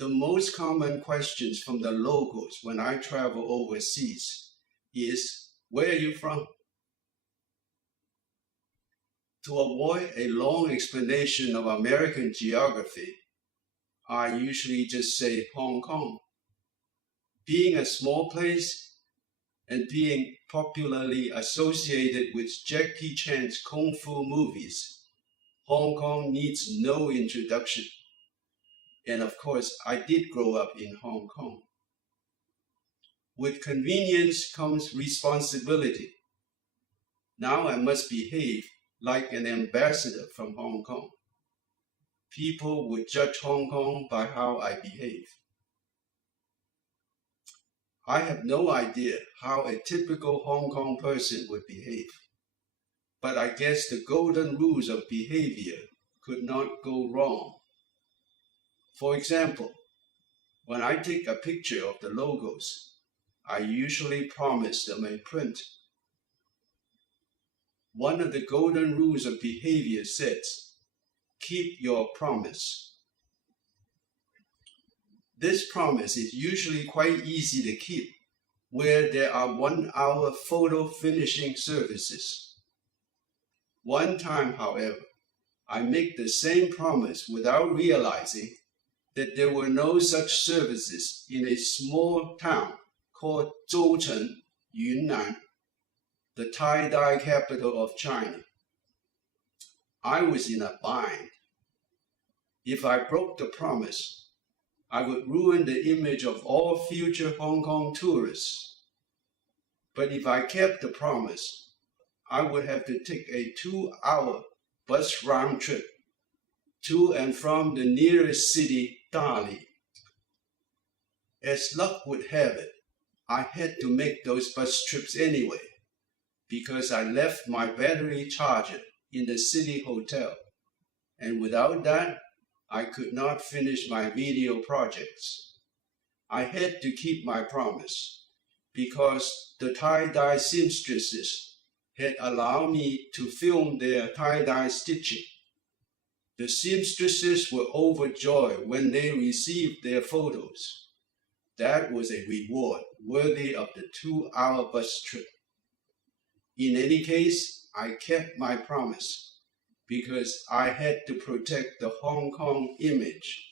The most common questions from the locals when I travel overseas is, where are you from? To avoid a long explanation of American geography, I usually just say Hong Kong. Being a small place and being popularly associated with Jackie Chan's Kung Fu movies, Hong Kong needs no introduction. And of course, I did grow up in Hong Kong. With convenience comes responsibility. Now I must behave like an ambassador from Hong Kong. People would judge Hong Kong by how I behave. I have no idea how a typical Hong Kong person would behave, but I guess the golden rules of behavior could not go wrong. For example, when I take a picture of the logos, I usually promise them a print. One of the golden rules of behavior says, keep your promise. This promise is usually quite easy to keep where there are 1-hour photo finishing services. One time, however, I make the same promise without realizing that there were no such services in a small town called Zhoucheng, Yunnan, the tie-dye capital of China. I was in a bind. If I broke the promise, I would ruin the image of all future Hong Kong tourists. But if I kept the promise, I would have to take a 2-hour bus round trip to and from the nearest city, Dali. As luck would have it, I had to make those bus trips anyway, because I left my battery charger in the city hotel, and without that, I could not finish my video projects. I had to keep my promise, because the tie-dye seamstresses had allowed me to film their tie-dye stitching. The seamstresses were overjoyed when they received their photos. That was a reward worthy of the 2-hour bus trip. In any case, I kept my promise because I had to protect the Hong Kong image.